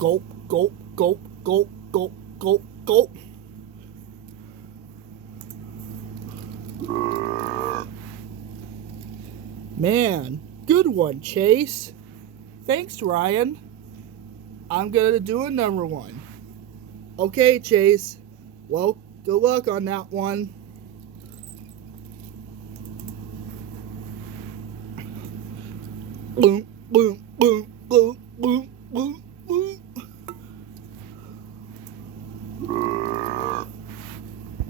Gulp, gulp, gulp, gulp, gulp, gulp, gulp. Man, good one, Chase. Thanks, Ryan. I'm gonna do a number one. Okay, Chase. Well, good luck on that one. Boom, boom, boom, boom, boom, boom.